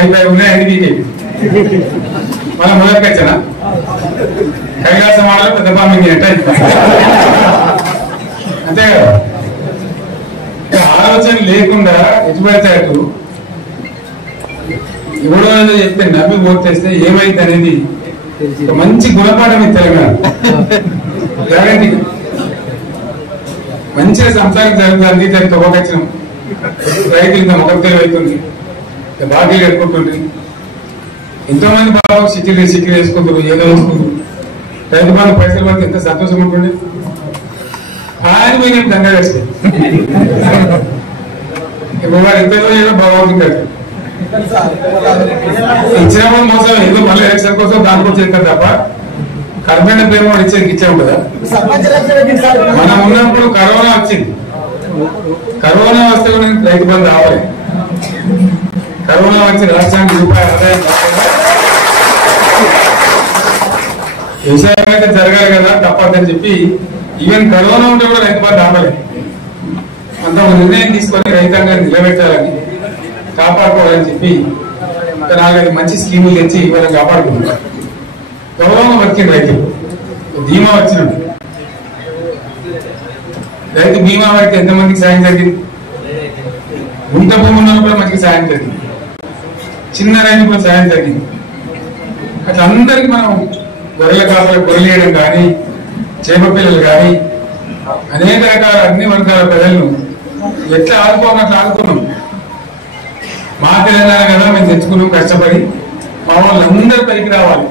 అయిపోయి ఉన్నాయి అన్ని బీజేపీ మన మొదలుకొచ్చానా కైలాసం ఆడలో పెద్ద పామింగ్ అంటే అంతే కదా. ఆలోచన లేకుండా ఎటుపడితే అటు ఎవడో చెప్తే నవ్వి ఓటేస్తే ఏమైంది అనేది మంచి గుణపాఠం ఇది తెలంగాణ గ్యారంటీ. మంచిగా సంసారం జరుగుతుంది. దాన్ని తొగకొచ్చినాం, రైతులు ఇంత మొక్క తెలివి అవుతుంది, బాకీలు కట్టుకుంటుంది. ఎంతో మంది బాగా సిటీలు వేసుకుంటారు, ఏదో వేసుకుంటారు. రైతు బంధు పైసలు పడితే ఎంత సంతోషం ఉంటుంది. ఆయన పోయి నేను దండ వేస్తాను ఇప్పుడు వాడు ఎంత ఏదో బాగుంటుంది. ఇచ్చినప్పుడు మోసం ఏదో మళ్ళీ ఎలక్షన్ కోసం దానికోసం చేస్తారు తప్ప కర్మైన ప్రేమ ఇచ్చేది ఇచ్చాము కదా. మనం ఉన్నప్పుడు కరోనా వచ్చింది. కరోనా వస్తే కూడా రైతు బంధు రావాలి. కరోనా వచ్చి రాష్ట్రానికి రూపాయలు ఆదాయం వ్యవసాయం అయితే జరగాలి కదా తప్పదని చెప్పి ఈవెన్ కరోనా ఉంటే కూడా రైతు బంధు రావాలి. అంత నిర్ణయం తీసుకొని రైతాంగాన్ని నిలబెట్టాలని కాపాడుకోవాలని చెప్పి 4-5 మంచి స్కీములు తెచ్చి ఇవాళ కాపాడుకుంటున్నారు. గౌరవంగా బతికింది రైతులు. బీమా వచ్చినట్టు రైతు బీమా పడితే ఎంతమందికి సాయం జరిగింది. గుంట భూముల్లో కూడా మంచిగా సాయం జరిగింది. చిన్న రైతు కూడా సాయం జరిగింది. అట్లా అందరికి మనం గొర్రెల కాపలకు గొర్రెలు వేయడం కానీ, చేప పిల్లలు కానీ, అనేక రకాల అన్ని వర్గాల ప్రజలను ఎట్లా ఆదుకోవాలి అట్లా ఆదుకున్నాం. మా తెలంగాణ కదా మేము తెచ్చుకున్నాం కష్టపడి. మా వాళ్ళందరూ పైకి రావాలి.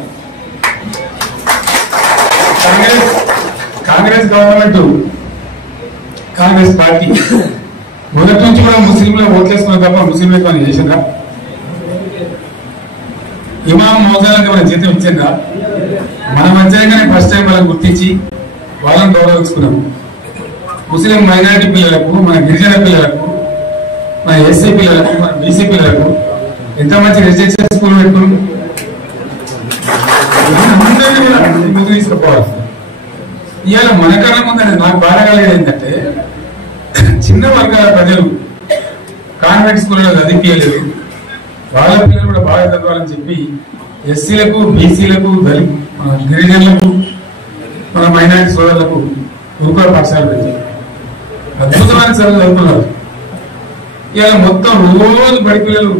కాంగ్రెస్ గవర్నమెంట్, కాంగ్రెస్ పార్టీ మొదటి నుంచి కూడా ముస్లింలు ఓట్లేసుకున్న తప్ప ముస్లింలకు మనం చేసిందా? ఇమాం మౌజాలకు మన జీతం ఇచ్చిందా? మన మధ్యగానే ఫస్ట్ టైం వాళ్ళని గుర్తించి వాళ్ళని గౌరవించుకున్నాం. ముస్లిం మైనారిటీ పిల్లలకు, మన గిరిజన పిల్లలకు, మన ఎస్సీ పిల్లలకు, మన బీసీ పిల్లలకు ఎంత మంచి రెసిడెన్షియల్ స్కూల్ పెట్టుకున్నాం. అందరినీ ముందు తీసుకుపోవాలి. ఇవాళ మనకన్నా ముందు నాకు బాధ కలిగేది ఏంటంటే చిన్న వర్గాల ప్రజలు కాన్వెంట్ స్కూల్లో చదివించలేదు. వాళ్ళ పిల్లలు కూడా బాగా చదవాలని చెప్పి ఎస్సీలకు, బీసీలకు, గిరిజనులకు, మన మైనారిటీ సోదరులకు గురుకుల పాఠశాల పెట్టారు. అద్భుతమైన చదువు చదువుతున్నారు. ఇవాళ మొత్తం రోజు బడి పిల్లలు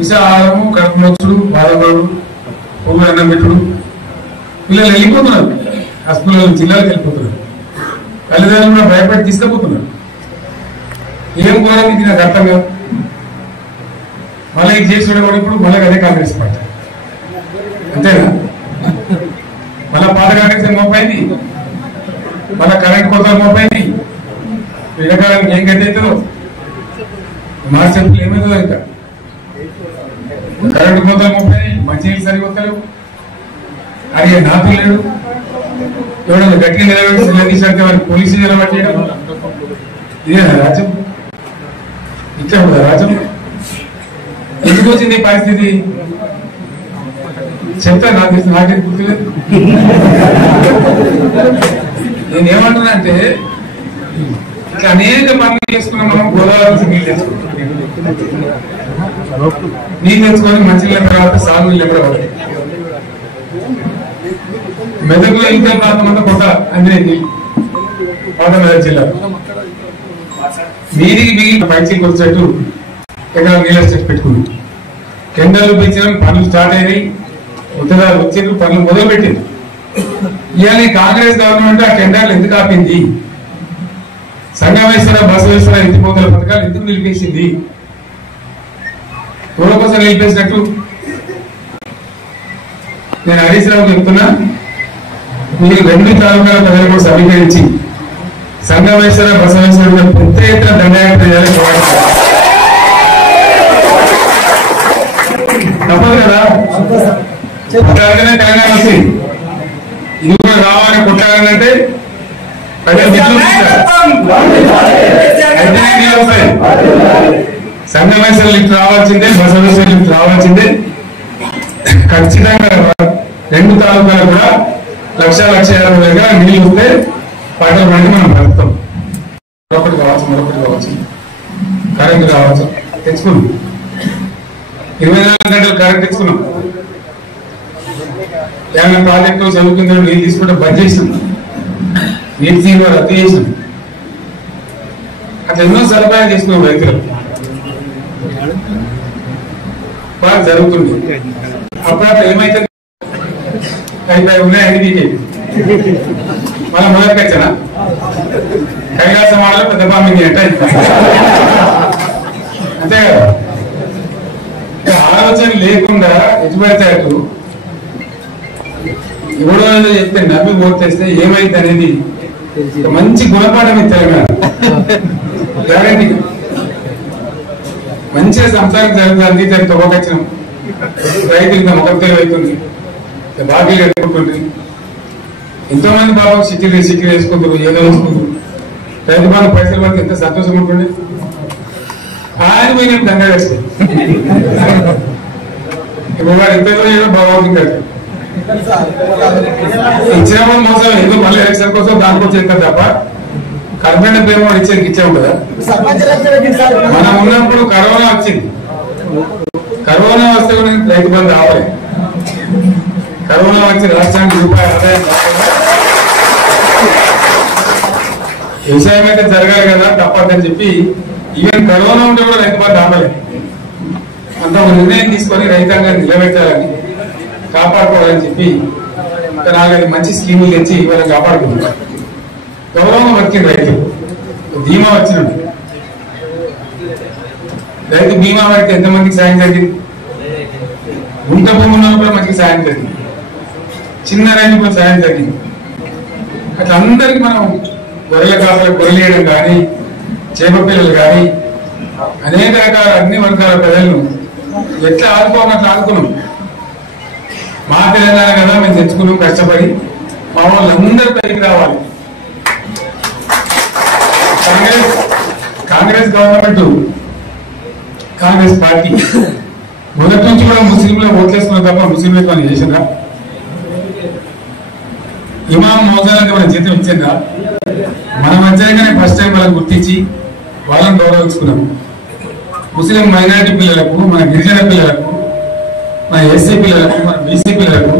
విషాహారము, కడుపునొచ్చుడు, బాధపడు, పువ్వులు అన్నం పెట్టుడు, పిల్లలు వెళ్ళిపోతున్నారు. ఆ స్కూల్లో జిల్లాలకు వెళ్ళిపోతున్నారు. తల్లిదండ్రులు కూడా భయపడి తీసుకుపోతున్నారు. ఏం ఘోరం ఇది నాకు అర్థం కాదు. మళ్ళీ ఇది చేసి కూడా ఇప్పుడు మళ్ళీ అదే కాంగ్రెస్ పార్టీ అంతేనా? మళ్ళా పాత కాంగ్రెస్ మోపైంది, మళ్ళా కరెంట్ కోతలు మోపైంది. ఎండాకాలానికి ఏం గట్టి అవుతుందో మా చెప్పులు ఏమవుతుందో ఇంకా కరెంటు కోతలు మోపాయి, మంచినీళ్ళు సరిపోతలేవు. అడిగే నాతో లేడు. ఎవడన్నా గట్టిగా నిలబెట్టి నిలదీసాడితే వారికి పోలీసులు నిలబట్టేయడం. ఇదేనా రాజ్యం? ఇట్లా ఉందా రాజ్యం? ఎందుకు వచ్చింది ఈ పరిస్థితి చెప్తా. నాకే గుర్తులేదు. నేనేమంటున్నా అంటే ఇట్లా అనేక పనులు చేసుకున్నాం. మనం గోదావరి నుంచి నీళ్ళు తెచ్చుకుంటాం. నీళ్ళు తెచ్చుకొని మంచి నీళ్ళు తర్వాత సాగు నీళ్ళు ఎక్కడ పడతాయి. మెదకులో ఇంకా ప్రాంతం అంతా కొత్త అందినే నీళ్ళు పాత మెదక్ జిల్లా మీదికి మిగిలిన పైచీకి వచ్చేట్టు ఎక్కడ నీళ్ళ చెట్టు పెట్టుకున్నాం. కెండలు పెంచడం పనులు స్టార్ట్ అయినాయి. ఉత్తరాలు వచ్చేట్టు పనులు మొదలు పెట్టింది. ఇవాళ కాంగ్రెస్ గవర్నమెంట్ ఆ కెండాలు ఎందుకు ఆపింది? సంగమేశ్వర, బసవేశ్వర, ఎత్తిపోతల పథకాలు ఎందుకు నిలిపేసింది? ఎవరి కోసం నిలిపేసినట్టు? నేను హరీష్ రావు చెప్తున్నా, మీరు 2 తాలూకాల ప్రజలు కూడా సమీకరించి సంగమేశ్వర, బసవేశ్వర పెద్ద ఎత్తున దండయాత్ర చేయాలని తప్పదు కదా. తెలంగాణ వస్తుంది. ఇది కూడా రావాలని కొట్టాలంటే సంగమేశ్వర లిఫ్ట్ రావాల్సిందే, బసవేశ్వర లిఫ్ట్ రావాల్సిందే. ఖచ్చితంగా 2 తాలూకాలు కూడా 1,50,000 నీళ్ళు వస్తే పంటలు పండి మనం బతుకుతాం. మరొకటి కావచ్చు, కరెంటు కావచ్చు, తెచ్చుకుంది. 24 గంటలు కరెంట్ ఇచ్చుకున్నాం. ఏమైనా ప్రాజెక్టు చదువుకుందో నీళ్ళు తీసుకుంటే బంద్ చేసినాం, నీటి తీరు రద్దు చేసినాం. అట్లా ఎన్నో సదుపాయాలు చేసుకున్నాం రైతులు. బాగా జరుగుతుంది. అప్పుడు ఏమైతే అయిపోయి ఉన్నాయి అన్ని తీసేది మళ్ళీ మొదటికి వచ్చానా కైలాసం వాళ్ళు పెద్ద పామింగ్ అంటే అంతే కదా. ఆలోచన లేకుండా ఎటు పెడితే అటు ఎవడో చెప్తే నవ్వి ఓటేస్తే ఏమైంది అనేది మంచి గుణపాఠం ఇది తెలంగాణ గ్యారంటీ. మంచిగా సంసారం జరుగుతుంది. దాన్ని తొక్కచ్చినాం. రైతులు ఇంత మొక్క తెలివి అవుతుంది, బాకీలు కట్టుకుంటుంది. ఎంతో మంది బాబు సిటీలు వేసుకుంటారు, ఏదో వేసుకుంటారు. రైతు బాగా పైసలు పడితే ఎంత సంతోషం ఉంటుంది. ఆయన పోయి నేను దండ వేస్తాను. ఇప్పుడు వాడు ఎంత ఏదో బాగుంటుంది కదా. ఇచ్చినప్పుడు మోసం ఎందుకు మళ్ళీ ఎలక్షన్ కోసం దానికోసం చేస్తారు తప్ప కర్మేణ ప్రేమ ఇచ్చేది ఇచ్చాము కదా. మనం ఉన్నప్పుడు కరోనా వచ్చింది. కరోనా వస్తే కూడా రైతు బంధు రావాలి. కరోనా వచ్చి రాష్ట్రానికి రూపాయలు ఆదాయం వ్యవసాయం అయితే జరగాలి కదా తప్పదని చెప్పి ఈవెన్ కరోనా ఉంటే కూడా రైతు బంధు రావాలి. అంత ఒక నిర్ణయం తీసుకొని రైతాంగాన్ని నిలబెట్టాలని కాపాడుకోవాలని చెప్పి 4-5 మంచి స్కీములు తెచ్చి వాళ్ళని కాపాడుకుంటున్నారు. గౌరవంగా వచ్చింది రైతు. బీమా వచ్చినట్టు రైతు బీమా పడితే ఎంతమందికి సాయం జరిగింది. గుంట భూముల్లో కూడా మంచిగా సాయం జరిగింది. చిన్న రైతు కూడా సాయం జరిగింది. అట్లా అందరికి మనం గొర్రెల కాపలకు గొర్రెలేయడం కానీ, చేప పిల్లలు కానీ అనేక రకాల అన్ని వర్గాల ప్రజలను ఎట్లా ఆదుకోవాలని అట్లా ఆదుకున్నాం. మా తెలంగాణ కదా మేము తెచ్చుకున్నాం కష్టపడి. మా వాళ్ళందరూ పైకి రావాలి. కాంగ్రెస్ గవర్నమెంట్, కాంగ్రెస్ పార్టీ మొదటి నుంచి కూడా ముస్లింలు ఓట్లేసుకున్నారు తప్ప ముస్లింలకు మనం చేసిందా? ఇమాం మౌజాలకు మనం జీతం ఇచ్చిందా? మనం వచ్చాకనే ఫస్ట్ టైం వాళ్ళని గుర్తించి వాళ్ళని గౌరవించుకున్నాం. ముస్లిం మైనారిటీ పిల్లలకు, మన గిరిజన పిల్లలకు, మన ఎస్సీ పిల్లలకు, మన బీసీ పిల్లలకు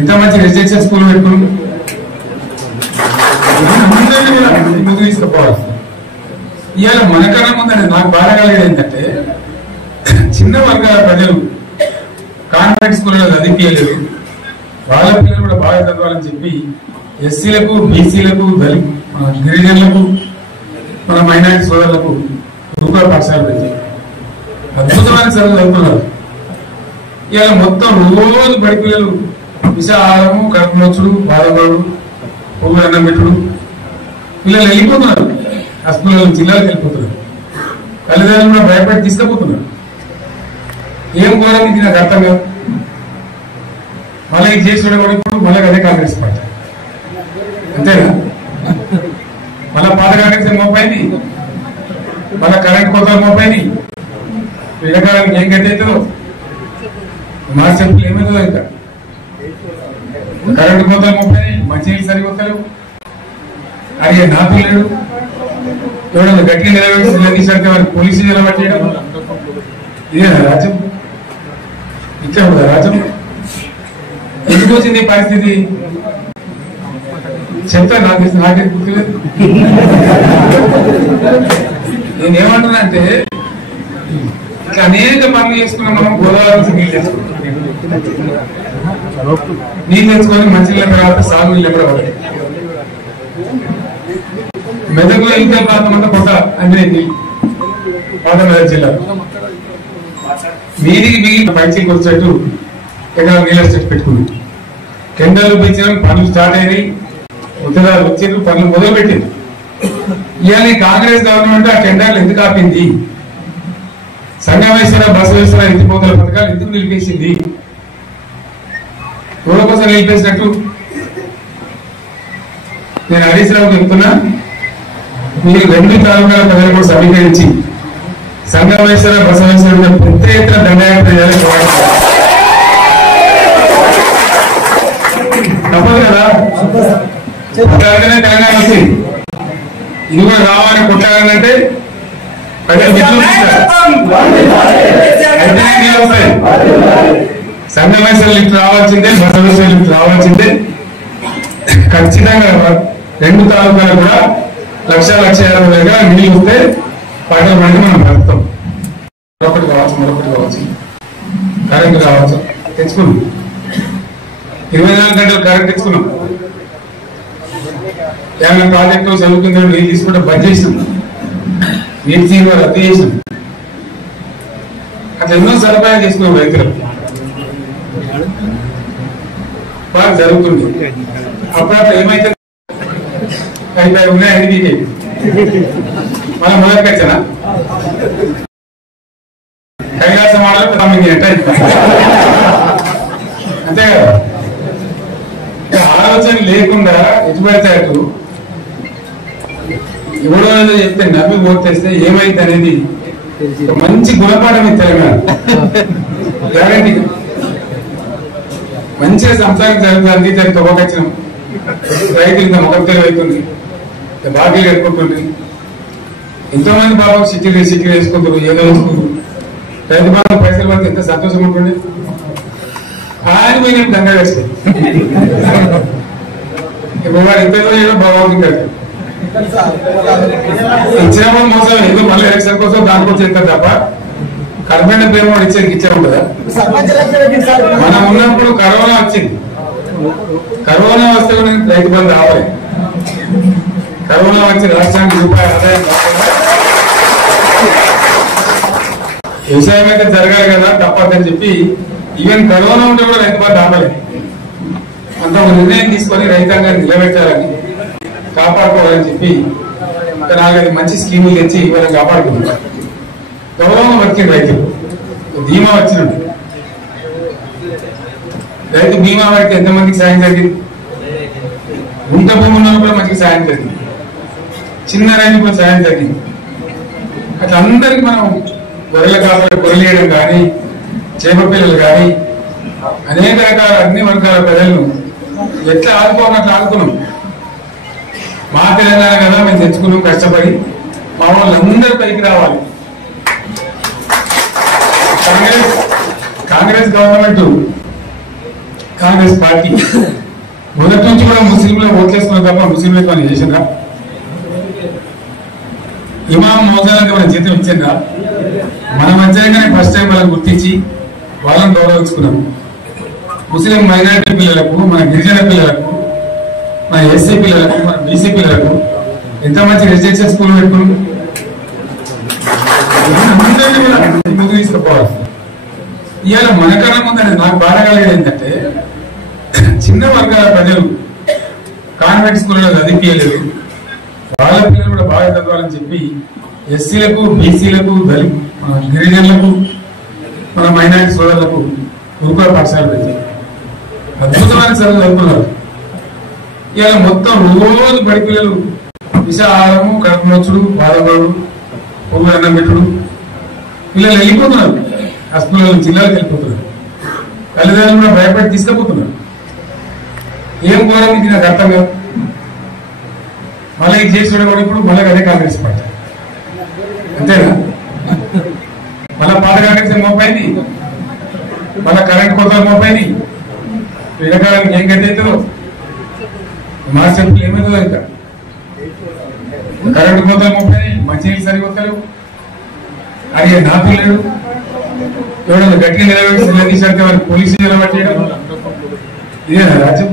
ఎంత మంచి రెసిడెన్షియల్ స్కూల్ పెట్టుకున్నాం. అందరినీ కూడా ముందుకు తీసుకుపోవాలి. ఇవాళ మనకన్నా ముందని నాకు బాధ కలిగేది ఏంటంటే చిన్న వర్గాల ప్రజలు కాన్వెంట్ స్కూల్లో చదివించలేదు. వాళ్ళ పిల్లలు కూడా బాగా చదవాలని చెప్పి ఎస్సీలకు, బీసీలకు, గిరిజనులకు, మన మైనారిటీ సోదరులకు రూపాయల పాఠశాల పెట్టారు. అద్భుతమైన చదువు చదువుతున్నారు. ఇవాళ మొత్తం రోజు బడి పిల్లలు విషాహారము, కడుపు నొచ్చుడు, బాధపడు, పువ్వు అన్నం పెట్టుడు, పిల్లలు వెళ్ళిపోతున్నారు. ఆ స్కూల్లో జిల్లాలకు వెళ్ళిపోతున్నారు. తల్లిదండ్రులు కూడా భయపడి తీసుకుపోతున్నారు. ఏం ఘోరం ఇది నాకు అర్థం కాదు. మళ్ళీ ఇది చేసి కూడా ఇప్పుడు మళ్ళీ అదే కాంగ్రెస్ పార్టీ అంతేనా? మళ్ళా పాత కాంగ్రెస్ మోపైంది, మళ్ళా కరెంట్ కోతలు మోపైంది. ఎండాకాలానికి ఏం గట్టి అవుతుందో మా చెప్పులు ఏమవుతుందో ఇంకా కరెంటు కోతలు మోపైనాయి. మంచినీళ్ళు సరిపోతలేవు. అడిగే నా పిల్లడు ఎవడన్నా గట్టిగా నిలబెట్టి నిలదీసరికి వారికి పోలీసు నిలబెట్టేయడం ఇదేనా రాజ్యం? ఇట్లా ఉందా రాజ్యం? ఎందుకు వచ్చింది ఈ పరిస్థితి చెప్తా. నాకే గుర్తులేదు. నేనేమంటున్నా అంటే ఇట్లా అనేక పనులు చేసుకున్నాం. మనం గోదావరి నీళ్ళు తెచ్చుకున్నాం. నీళ్ళు తెచ్చుకొని మంచినీళ్ళ తర్వాత సాగు నీళ్ళు ఎక్కడ పడాలి. మెదకులో ఇంకా ప్రాంతం అంతా కొత్త అంజనీ పాత మెదక్ జిల్లా మీదికి మిగిలిన పైచీకి వచ్చేట్టు ఎక్కడ నీళ్ళ చెట్టు పెట్టుకున్నాం. టెండర్లు పెంచడం, పనులు స్టార్ట్ అయినాయి. ఉద్యోగాలు వచ్చారు, పనులు మొదలు పెట్టింది. ఇవాళ కాంగ్రెస్ గవర్నమెంట్ ఆ టెండర్లు ఎందుకు ఆపింది? సంగమేశ్వర, బసవేశ్వర ఎత్తిపోతల పథకాలు ఎందుకు నిలిపేసింది? ఎవరి కోసం నిలిపేసినట్టు? నేను హరీష్ రావు చెప్తున్నా, మీరు 2 తాలూకాల ప్రజలు కూడా సమీకరించి సంగమేశ్వర, బసవేశ్వర పెద్ద ఎత్తున దండయాత్ర చేయాలని తప్పదు కదా. తెలంగాణ వచ్చింది. ఇది కూడా రావాలని కొట్టాలంటే ప్రజలు విజృంభిస్తారు. అయితే నీళ్ళు వస్తాయి. సంగమేశ్వర లిఫ్ట్ రావాల్సిందే, బసవేశ్వర లిఫ్ట్ రావాల్సిందే. ఖచ్చితంగా 2 తాలూకాలు కూడా 1,50,000 నీళ్ళు వస్తే పంటలు పండి మనం బతుకుతాం. మరొకటి కావచ్చు కరెంట్ కావచ్చు తెచ్చుకున్నాం. 24 గంటలు కరెంట్ తెచ్చుకున్నాం. ఏమైనా ప్రాజెక్టు చదువుకుంటే నీళ్ళు తీసుకుంటే బంద్ చేసినాం, నీటి తీరు రద్దు చేసినాం. అట్లా ఎన్నో సదుపాయాలు తీసుకున్నాం. రైతులకు బాగా జరుగుతుంది. అప్పుడప్పుడు ఏమైతే ఉన్నాయి అన్ని మనం మొదలుకొచ్చానా కైలాసం వాళ్ళకి అంటే అంతే కదా. ఆలోచన లేకుండా ఎటు పెడితే అటు ఎవడో చెప్తే నవ్వి ఓటేస్తే ఏమైంది అనేది మంచి గుణపాఠం తెలంగాణ గ్యారంటీ. మంచిగా సంసారం జరుగుతుంది. దానికి తొక్కచ్చినాం. రైతులు ఇంత మొక్కలు అవుతుంది, బాకీలు కట్టుకుంటుంది. ఎంతో మంది బాబు సిటీలు వేసుకుంటారు, ఏదో వేసుకుంటారు. రైతు బాబు పైసలు పడితే ఎంత సంతోషం ఉంటుంది. ఆయన పోయినట్టు దంగా వేస్తాయి. ఇప్పుడు వాడు ఎంత చేయడం బాగుంటుంది కదా. ఇచ్చినప్పుడు మోసం ఏదో మళ్ళీ ఎలక్షన్ కోసం దానికోసం చేస్తారు తప్ప కర్బైన ప్రేమ వాడు ఇచ్చారు కదా. మనం ఉన్నప్పుడు కరోనా వచ్చింది. కరోనా వస్తే కూడా రైతు బంధు రావాలి. కరోనా వచ్చి రాష్ట్రానికి రూపాయల ఆదాయం వ్యవసాయం అయితే జరగాలి కదా, తప్పదని చెప్పి ఈవెన్ కరోనా ఉంటే కూడా రైతు బంధు రావాలి. అంత ఒక నిర్ణయం తీసుకొని రైతాంగాన్ని నిలబెట్టాలని కాపాడుకోవాలని చెప్పి 4-5 మంచి స్కీములు తెచ్చి ఇవాళ కాపాడుకుంటున్నారు. గౌరవం వచ్చింది. రైతులు బీమా వచ్చినట్టు. రైతు బీమా పడితే ఎంతమందికి సాయం జరిగింది? గుంట భూముల్లో కూడా మంచిగా సాయం జరిగింది. చిన్న రైతు కూడా సాయం జరిగింది. అట్లా అందరికి మనం గొర్రెల కాపలు గొర్రెలేయడం కానీ, చేప పిల్లలు కానీ అనేక రకాల అన్ని వర్గాల ప్రజలను ఎట్లా ఆదుకోవాలని ఆదుకున్నాం. మా తెలంగాణ కదా మేము తెచ్చుకున్నాం కష్టపడి. మా వాళ్ళందరూ పైకి రావాలి. కాంగ్రెస్ గవర్నమెంట్, కాంగ్రెస్ పార్టీ మొదటి నుంచి కూడా ముస్లింలు ఓట్లేసుకున్నారు తప్ప ముస్లింలకు మనం చేసిందా? ఇమాం మౌజాలకు మన జీతం ఇచ్చిందా? మన మధ్యనే ఫస్ట్ టైం వాళ్ళని గుర్తించి వాళ్ళని గౌరవించుకున్నాం. ముస్లిం మైనారిటీ పిల్లలకు, మన గిరిజన పిల్లలకు, మన ఎస్సీ పిల్లలకు, మన బీసీ పిల్లలకు ఎంత మంచి రెసిడెన్షియల్ స్కూల్ పెట్టుకున్నాం. అందరినీ కూడా ముందుకు తీసుకుపోవాలి. ఇవాళ మనకన్నా ముందని నాకు బాధ కలిగేది ఏంటంటే చిన్న వర్గాల ప్రజలు కాన్వెంట్ స్కూల్లో చదివించలేదు. వాళ్ళ పిల్లలు కూడా బాగా చదవాలని చెప్పి ఎస్సీలకు, బీసీలకు, గిరిజనులకు, మన మైనారిటీ సోదరులకు గురుకుల పాఠశాల పెట్టారు. అద్భుతమైన చదువు చదువుతున్నారు. ఇవాళ మొత్తం రోజు బడి పిల్లలు విషాహారము, కడుపు నొచ్చుడు, బాధపడు, పొగ్గు అన్నం పెట్టుడు. పిల్లలు వెళ్ళిపోతున్నారు. ఆ స్కూళ్ళ జిల్లాలకు వెళ్ళిపోతున్నారు. తల్లిదండ్రులు కూడా భయపడి తీసుకుపోతున్నారు. ఏం ఘోరం ఇది నాకు అర్థం కాదు. మళ్ళీ చేసి కూడా ఇప్పుడు మళ్ళీ అదే కాంగ్రెస్ పార్టీ అంతేనా? మళ్ళా పాత కాంగ్రెస్ మోపైంది, మళ్ళా కరెంట్ కోతలు మోపైంది. ఎండాకాలానికి ఏం గట్టి అవుతుందో మా చెప్పు ఏమవుతుందో ఇంకా. కరెంటు కోతలు మోపాయి, మంచినీళ్ళు సరిగా వస్తలేవు. అడిగే నాకు లేడు. ఎవడన్నా గట్టిగా నిలబెట్టి నిలదీశాడితే వారికి పోలీసులు నిలబట్టేయడం. ఇదేనా రాజ్యం?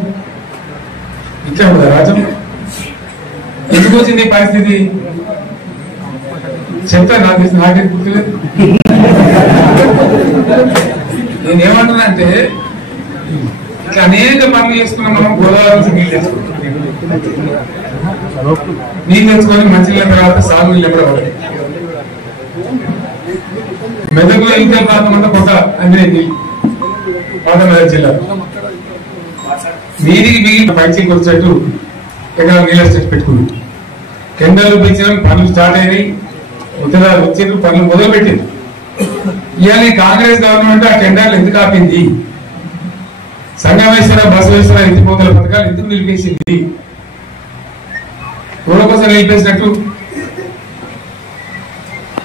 ఇట్లా ఉందా రాజ్యం? ఎందుకు వచ్చింది పరిస్థితి చెప్తా. నాకే గుర్తులేదు. నేనేమంటున్నా అంటే ఇట్లా అనేక పనులు చేసుకున్నాం. మనం గోదావరి నుంచి నీళ్ళు తెచ్చుకుంటాం. నీళ్ళు తెచ్చుకొని మంచినీళ్ళ తర్వాత సాగు నీళ్ళు ఎక్కడ పడతాయి. మెదకులో ఇంకా ప్రాంతం అంతా కొత్త అంటే పాతమెదక్ జిల్లా వీధికి మిగిలిన పైచీకి వచ్చేట్టు ఎక్కడ నీళ్ళ స్టేట్ పెట్టుకున్నాం. టెండర్లు పిలిచిన పనులు స్టార్ట్ అయినాయి. ఉత్తరాలు వచ్చేట్టు పనులు మొదలు పెట్టింది. ఇవాళ కాంగ్రెస్ గవర్నమెంట్ ఆ టెండర్లు ఎందుకు ఆపింది? సంగమేశ్వర, బసవేశ్వర ఎత్తిపోతల పథకాలు ఎందుకు నిలిపేసింది? ఊళ్ళ కోసం నిలిపేసినట్టు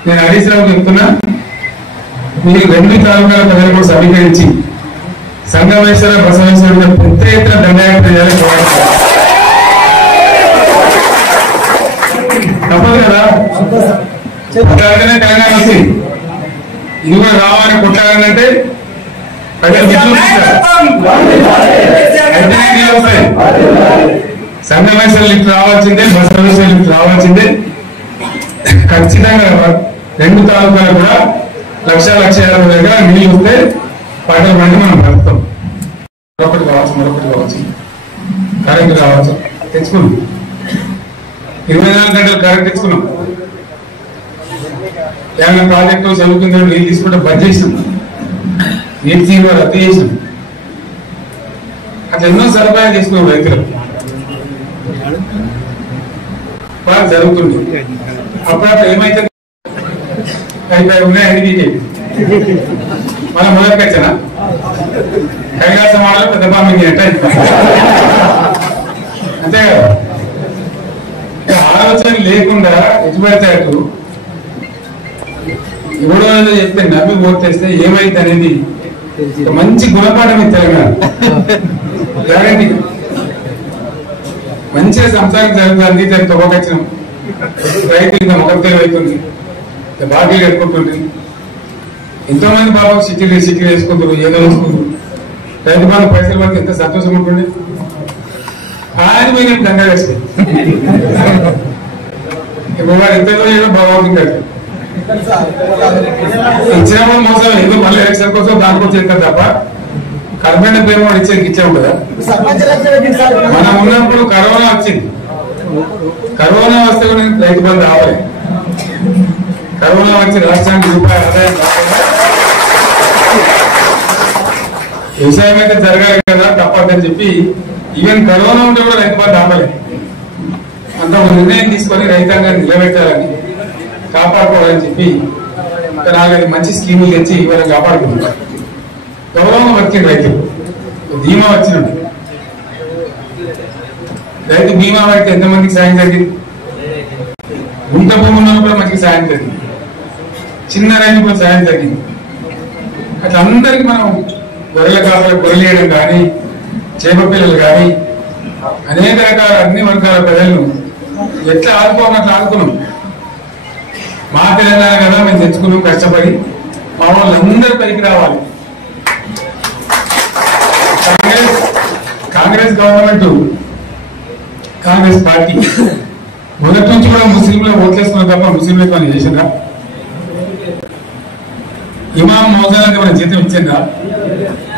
నేను హరీష్ రావు చెప్తున్నా. మీరు రెండు తాలూకాల ప్రజలు కూడా సమీకరించి సంగమేశ్వర బసవేశ్వర పెద్ద ఎత్తున దండయాత్ర చేయాలని తప్పదు కదా. తెలంగాణ వచ్చి ఇది కూడా రావాలని కొట్టాలంటే ప్రజలు వస్తాయి. సంగమేశ్వర లిఫ్ట్ రావాల్సిందే, బసవేశ్వర లిఫ్ట్ రావాల్సిందే. ఖచ్చితంగా రెండు తాలూకాలు కూడా 1,50,000 దగ్గర నీళ్ళు వస్తే పంటలు పండి మనం బతుకుతాం. మరొకటి కావచ్చు కరెంట్ కావచ్చు తెచ్చుకున్నాం. 24 గంటలు కరెంట్ తెచ్చుకున్నాం. ఏమైనా ప్రాజెక్టు చదువుకుంటే నీళ్ళు తీసుకుంటే బంద్ చేసినాం, నీటి తీరు రద్దు చేసినాం. అట్లా ఎన్నో సదుపాయాలు తీసుకున్నాం రైతులకు. బాగా జరుగుతుంది. అప్పుడప్పుడు ఏమైతే ఉన్నాయి అన్ని మళ్ళీ మొదటికి వచ్చానా కైలాసం వాళ్ళు పెద్ద బామ్మింగ్ అంటే అంతే కదా. ఆలోచన లేకుండా ఎటుపడితే అటు ఎవడో చెప్తే నవ్వి ఓటేస్తే ఏమైంది అనేది మంచి గుణపాఠం ఇది తెలంగాణ గ్యారంటీ. మంచిగా సంసారం జరుగుతుంది. దాన్ని తొక్కచ్చినాం. రైతు ఇంకా మొక్క తెలివి అవుతుంది, బాకీలు కట్టుకుంటుంది. ఎంతో మంది బాబు సిటీలు వేసుకుంటారు, ఏదో వేసుకుంటారు. రైతు బాగా పైసలు పడితే ఎంత సంతోషం ఉంటుంది. ఆయన పోయినట్టు దండ వేస్తుంది. ఇప్పుడు వాడు ఎంత ఏదో బాగుంటుంది కదా. ఇచ్చినప్పుడు మోసం ఎందుకు మళ్ళీ ఎలక్షన్ కోసం దానికోసం చేస్తారు తప్ప కర్మేణ ప్రేమ వాడు ఇచ్చేది ఇచ్చాము కదా. మనం ఉన్నప్పుడు కరోనా వచ్చింది. కరోనా వస్తే కూడా రైతు బంధు రావాలి. కరోనా వచ్చి రాష్ట్రానికి రూపాయలు ఆదాయం వ్యవసాయం అయితే జరగాలి కదా తప్పదని చెప్పి ఈవెన్ కరోనా ఉంటే కూడా రైతు బంధు ఆపలేదు. అంత ఒక నిర్ణయం తీసుకొని రైతాంగాన్ని నిలబెట్టాలని కాపాడుకోవాలని చెప్పి 4-5 మంచి స్కీములు తెచ్చి వాళ్ళని కాపాడుకుంటున్నారు. గౌరవంగా వచ్చింది రైతులు. బీమా వచ్చినట్టు రైతు బీమా పడితే ఎంతమందికి సాయం జరిగింది. గుంట భూముల్లో కూడా మంచిగా సాయం జరిగింది. చిన్న రైతు కూడా సాయం జరిగింది. అట్లా అందరికి మనం గొర్రెల కాపలకు గొర్రెలేయడం కానీ, చేప పిల్లలు కానీ అనేక రకాల అన్ని వర్గాల ప్రజలను ఎట్లా ఆదుకోవాలి అట్లా ఆదుకున్నాం. మా తెలంగాణ కదా మేము తెచ్చుకున్నాం కష్టపడి. మా వాళ్ళందరూ పైకి రావాలి. కాంగ్రెస్ గవర్నమెంట్, కాంగ్రెస్ పార్టీ మొదటి నుంచి కూడా ముస్లింలు ఓట్లేసుకున్నారు తప్ప ముస్లింలకు మనం చేసిందా? ఇమాం మౌజాలకు మనం జీతం ఇచ్చిందా?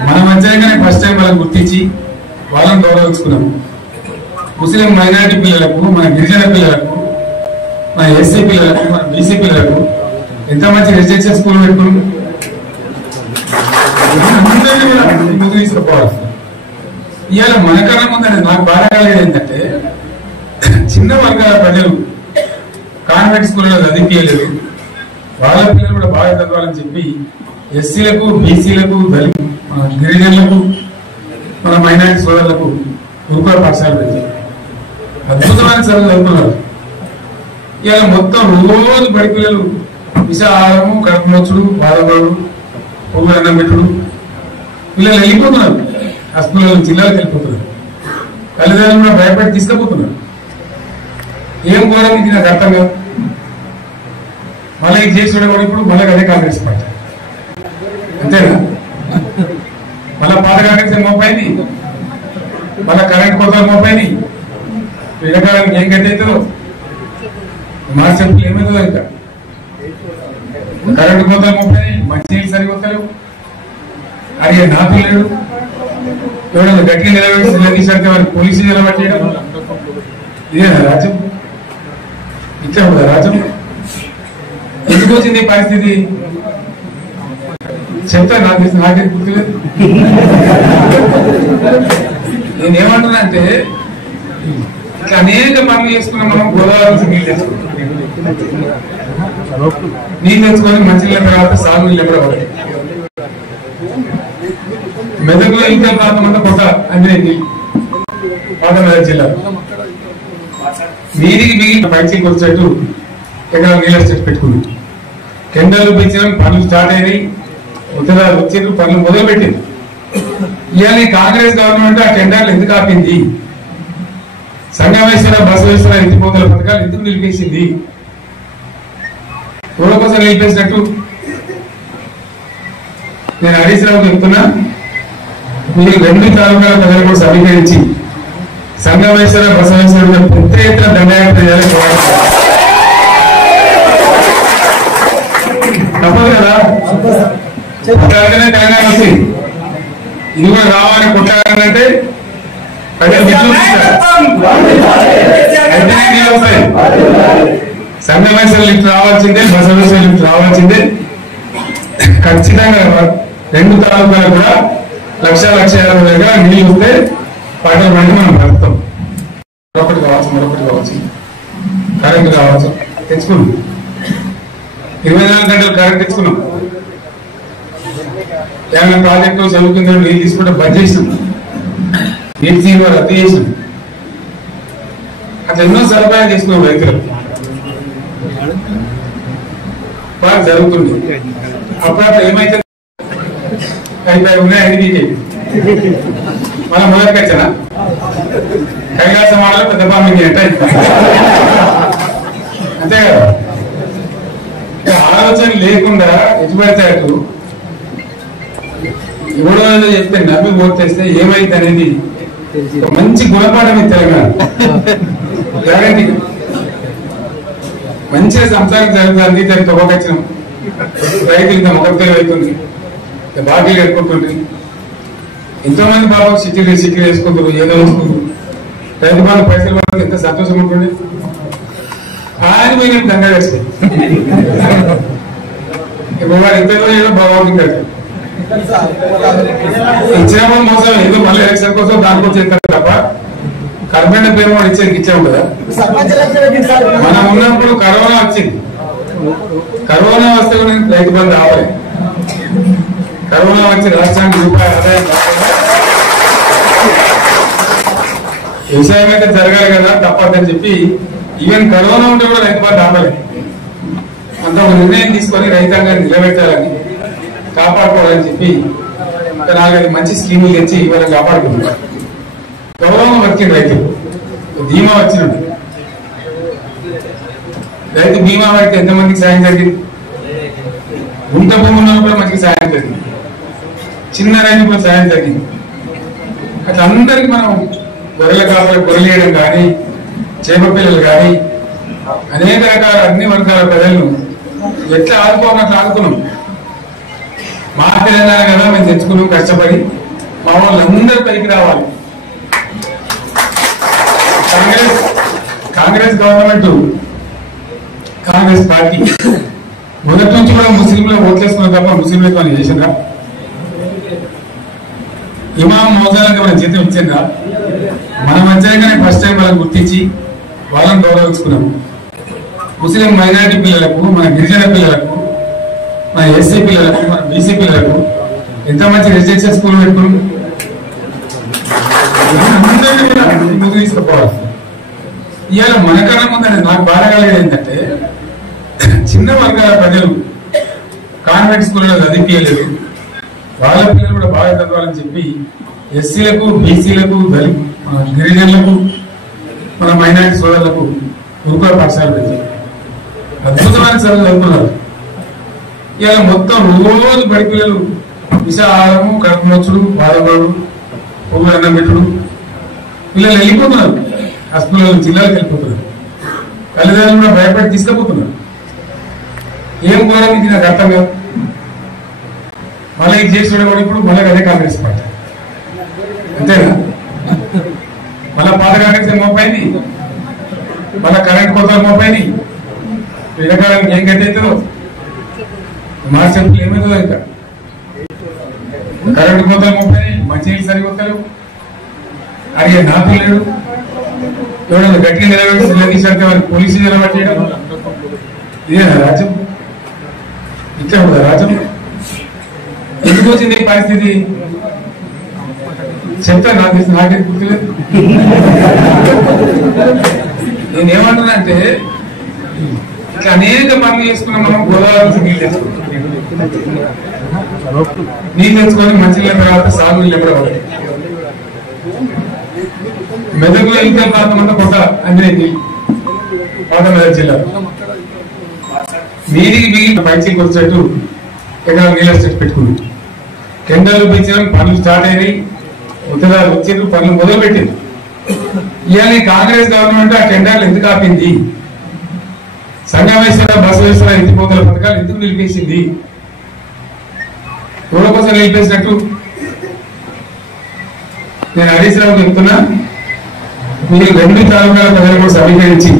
మనం మంచిగానే ఫస్ట్ టైం వాళ్ళని గుర్తించి వాళ్ళని గౌరవించుకున్నాం. ముస్లిం మైనారిటీ పిల్లలకు, మన గిరిజన పిల్లలకు, మన ఎస్సీ పిల్లలకు, మన బీసీ పిల్లలకు ఎంత మంచి రెసిడెన్షియల్ స్కూల్ పెట్టుకున్నాం. అందరినీ కూడా ముందు తీసుకుపోవాలి. ఇవాళ మనకన్నా ముందని నాకు బాధ కలిగేది ఏంటంటే చిన్న వర్గాల ప్రజలు కాన్వెంట్ స్కూల్లో చదివించలేదు. వాళ్ళ పిల్లలు కూడా బాగా చదవాలని చెప్పి ఎస్సీలకు, బీసీలకు, గిరిజనులకు, మన మైనారిటీ సోదరులకు గురుకుల పాఠశాల పెట్టి అద్భుతమైన చదువు చదువుతున్నారు. ఇవాళ మొత్తం రోజు బడి పిల్లలు విషాహారము, కడుపు నొచ్చుడు, బాధపడు, పువ్వు అన్నం పెట్టుడు, పిల్లలు వెళ్ళిపోతున్నారు. ఆ స్కూల్లో జిల్లాలకు వెళ్ళిపోతున్నారు. తల్లిదండ్రులు కూడా భయపడి తీసుకుపోతున్నారు. ఏం ఘోరం ఇది నాకు అర్థం కాదు. మళ్ళీ ఇది చేసి కూడా ఇప్పుడు మళ్ళీ అదే కాంగ్రెస్ పార్టీ అంతేనా? మళ్ళా పాత కాంగ్రెస్ మోపైంది, మళ్ళా కరెంట్ కోతలు మోపైంది. ఎండాకాలానికి ఏం గట్టి అవుతుందో మార్చి ఏప్రిల్ ఏమవుతుందో ఇంకా కరెంటు కోతలు మోపాయి, మంచినీళ్ళు సరిపోతలేవు, అడిగే నాతో లేడు. ఎవరైనా గట్టిగా నిలబెట్టి నిలదీసరికి వారికి పోలీసులు నిలబెట్టేయడం ఇదేనా రాజ్యం? ఇట్లా ఉందా రాజ్యం? ఎందుకు వచ్చింది ఈ పరిస్థితి చెప్తా. నాకే గుర్తులేదు. నేనేమంటున్నా అంటే ఇట్లా అనేక పనులు చేసుకున్నాం. మనం గోదావరి నీళ్ళు తెచ్చుకున్నాం, నీళ్ళు తెచ్చుకొని మంచినీళ్ళ తర్వాత సాగు నీళ్ళు కూడా పడతాయి. మెదకులో ఇంకా ప్రాంతం కొత్త అంజనేయ పాతమెదక్ జిల్లా వీధికి మిగిలిన పైకి వచ్చేట్టు ఎక్కడ నీళ్ళ చెట్టు పెట్టుకున్నాం. టెండర్లు పెంచడం, పనులు స్టార్ట్ అయినాయి. ఉత్తరాలు వచ్చిండ్రు, పనులు మొదలు పెట్టింది. ఇవాళ కాంగ్రెస్ గవర్నమెంట్ ఆ టెండర్లు ఎందుకు ఆపింది? సంగమేశ్వర బసవేశ్వర ఎత్తిపోతల పథకాలు ఎందుకు నిలిపేసింది? ఊళ్ళ కోసం నిలిపేసినట్టు నేను హరీష్ రావు చెప్తున్నా. మీరు 2 తాలూకాల ప్రజలు కూడా సమీకరించి సంగమేశ్వర బసవేశ్వర పెద్ద ఎత్తున దండయాత్ర చేయాలని తప్పదు కదా. తెలంగాణ వచ్చింది, ఇది కూడా రావాలని కొట్టాలంటే వస్తాయి. సంగమేశ్వర లిఫ్ట్ రావాల్సిందే, బసవేశ్వర లిఫ్ట్ రావాల్సిందే. ఖచ్చితంగా 2 తాలూకాలు కూడా 1,50,000 నీళ్ళు వస్తే పంటలు పండి మనం బ్రతుకుతాం. మరొకటి కావచ్చు కరెంట్ కావచ్చు తెచ్చుకున్నాం. 24 గంటలు కరెంట్ తెచ్చుకున్నాం. ఏమైనా ప్రాజెక్టు చదువుకుంటే నీళ్ళు తీసుకుంటే బంద్ చేసినాం, నీటి తీరు రద్దు చేసినాం. అట్లా ఎన్నో సదుపాయాలు చేసుకున్నాం రైతులకు. బాగా జరుగుతుంది. అప్పుడు ఏమైతే ఉన్నాయి అన్ని బీజేపీ మన మొదటికొచ్చానా కైలాసం ఆడలో పెద్ద బామింగ్ అంటే అంతే కదా. ఆలోచన లేకుండా ఎటుపడితే అటు ఎవడో చెప్తే నమ్మి ఓటేస్తే ఏమైంది అనేది మంచి గుణపాఠం తెలంగాణ గ్యారంటీ. మంచిగా సంసారం జరుగుతుంది. దాన్ని తొక్కచ్చినాం, రైతులు ఇంత మొక్కలు అవుతుంది, బాకీలు కట్టుకుంటుంది. ఎంతో మంది బాబు సిటీలు వేసుకుంటారు, ఏదో వేసుకుంటారు. రైతు బాధ పైసలు వాళ్ళకి ఎంత సంతోషం ఉంటుంది. ఆయన పోయిన దంగా వేస్తాయి. ఇప్పుడు వాడు ఎంత ఏదో బాగుంటుంది కదా. ఇచ్చినప్పుడు మోసం ఏదో మళ్ళీ ఎలక్షన్ కోసం దానికోసం చేస్తారు తప్ప కర్బన్ పేరు కూడా ఇచ్చాము కదా. మనం ఉన్నప్పుడు కరోనా వచ్చింది. కరోనా వస్తే కూడా రైతు బంధు రావాలి. కరోనా వచ్చి రాష్ట్రానికి రూపాయలు ఆదాయం వ్యవసాయం అయితే జరగాలి కదా, తప్పదని చెప్పి ఈవెన్ కరోనా ఉంటే కూడా రైతు బంధు రావాలి. అంత ఒక నిర్ణయం తీసుకొని రైతాంగాన్ని నిలబెట్టాలని కాపాడుకోవాలని చెప్పి 4-5 మంచి స్కీములు తెచ్చి వాళ్ళని కాపాడుకుంటున్నారు. గౌరవం వచ్చింది రైతులు, బీమా వచ్చినట్టు. రైతు బీమా పడితే ఎంతమందికి సాయం జరిగింది? గుంట భూముల్లో కూడా మంచిగా సాయం జరిగింది, చిన్న రైతు కూడా సాయం జరిగింది. అట్లా అందరికి మనం గొర్రెల కాపలు గొర్రెలేయడం కానీ, చేప పిల్లలు కానీ అనేక రకాల అన్ని వర్గాల ప్రజలను ఎట్లా ఆదుకోవాలని ఆదుకున్నాం. మా తెలంగాణ కదా మేము తెచ్చుకున్నాం కష్టపడి. మా వాళ్ళందరూ పైకి రావాలి. కాంగ్రెస్ గవర్నమెంట్, కాంగ్రెస్ పార్టీ మొదటి నుంచి కూడా ముస్లింలు ఓట్లేసుకున్న తప్ప ముస్లింలకు మనం చేసిందా? ఇమాం మౌజాలకు మనం జీతం ఇచ్చిందా? మనం మంచిగానే ఫస్ట్ టైం వాళ్ళని గుర్తించి వాళ్ళని గౌరవించుకున్నాం. ముస్లిం మైనారిటీ పిల్లలకు, మన గిరిజన పిల్లలకు, మన ఎస్సీ పిల్లలకు, మన బీసీ పిల్లలకు ఎంత మంచి రెసిడెన్షియల్ స్కూల్ పెట్టుకున్నాం. అందరినీ కూడా ముందు తీసుకుపోవాలి. ఇవాళ మనకన్నా ముందని నాకు బాధ కలిగేది ఏంటంటే, చిన్న వర్గాల ప్రజలు కాన్వెంట్ స్కూల్లో చదివించలేదు, వాళ్ళ పిల్లలు కూడా బాగా చదవాలని చెప్పి ఎస్సీలకు, బీసీలకు, గిరిజనులకు, మన మైనారిటీ సోదరులకు గురుకుల పాఠశాల పెట్టారు. అద్భుతమైన చదువు చదువుతున్నారు. ఇవాళ మొత్తం రోజు బడి పిల్లలు విషాహారము, కడుపు నొచ్చుడు, బాధపడు, పువ్వులు అన్నం పెట్టుడు, పిల్లలు వెళ్ళిపోతున్నారు. ఆ స్కూల్లో జిల్లాలకు వెళ్ళిపోతున్నారు. తల్లిదండ్రులు కూడా భయపడి తీసుకుపోతున్నారు. ఏం కోరానికి నాకు అర్థం కాదు. మళ్ళీ ఇది చేసి కూడా ఇప్పుడు మళ్ళీ అదే కాంగ్రెస్ పార్టీ అంతేనా? మళ్ళా పాత కాంగ్రెస్ మోపైంది, మళ్ళా కరెంట్ కోతలు మోపైంది. ఎండాకాలానికి ఏం గట్టవుతుందో మార్చి ఏప్రిల్ ఏమవుతుందో ఇంకా కరెంటు కోతలు మోపైంది, మంచినీళ్ళు సరిపోతలేవు, అడిగే నాకు లేడు. ఎవడన్నా గట్టిగా నిలబెట్టి తీసరికి వారికి పోలీసులు నిలబట్టేయడం. ఇదేనా రాజ్యం? ఇట్లా కూడా రాజ్యం ఎందుకు వచ్చింది ఈ పరిస్థితి? చెప్తా, నాకే గుర్తులేదు. నేనేమంటున్నా అంటే ఇట్లా అనేక పనులు చేసుకున్నాం. మనం గోదావరి నుంచి నీళ్ళు తెచ్చుకున్నాం. నీళ్ళు తెచ్చుకొని మంచినీళ్ళ తర్వాత సాగు నీళ్ళు ఎక్కడ పడతాయి. మెదకులో ఇంకా ప్రాంతం అంతా కొట్ట అంటే పాత మెదక్ జిల్లా నీటికి మిగిలిన పైచీకి వచ్చేట్టు ఎకరాలు నీళ్ళ స్టెట్ పెట్టుకుంది. కెండలు పెంచడం పనులు స్టార్ట్ అయినాయి. ఉత్తరాలు వచ్చేది పనులు మొదలు పెట్టింది. ఇవాళ కాంగ్రెస్ గవర్నమెంట్ ఆ టెండర్లు ఎందుకు ఆపింది? సంగమేశ్వర బసవేశ్వర ఎత్తిపోతల పథకాలు ఎందుకు నిలిపేసింది? ఎవరి కోసం నిలిపేసినట్టు నేను హరీష్ రావు చెప్తున్నా. మీరు 2 తాలూకాల ప్రజలు కూడా సమీకరించి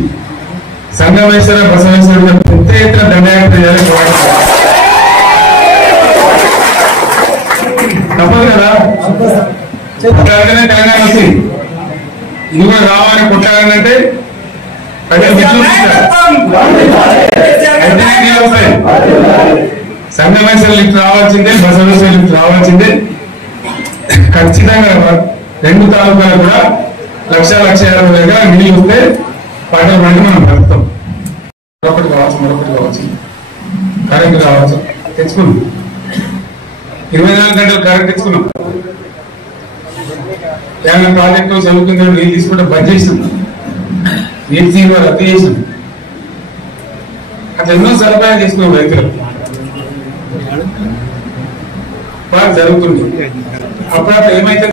సంగమేశ్వర బసవేశ్వర పెద్ద ఎత్తున దండయాత్ర చేయాలని తప్పదు కదా. కొట్టాలనే తెలంగాణ వచ్చింది. ఇది కూడా రావాలని కొట్టాలంటే ప్రజలు వస్తాయి. సంగమేశ్వర లిఫ్ట్ రావాల్సిందే, బసవేశ్వర లిఫ్ట్ రావాల్సిందే. ఖచ్చితంగా 2 తాలూకాలు కూడా 1,50,000 నీళ్ళు వస్తే పంటలు పండి మనం బ్రతుకుతాం. మరొకటి కావచ్చు కరెంట్ కావచ్చు తెచ్చుకున్నాం. 24 గంటలు కరెంట్ తెచ్చుకున్నాం. ఏమైనా ప్రాజెక్టులు చదువుకుంటే నీళ్ళు తీసుకుంటే బంద్ చేసినాం. నీటి తీరు రద్దు చేసినాం. అట్లా ఎన్నో సదుపాయాలు చేసుకున్నాం రైతులకు. బాగా జరుగుతుంది. అప్పుడు ఏమైతే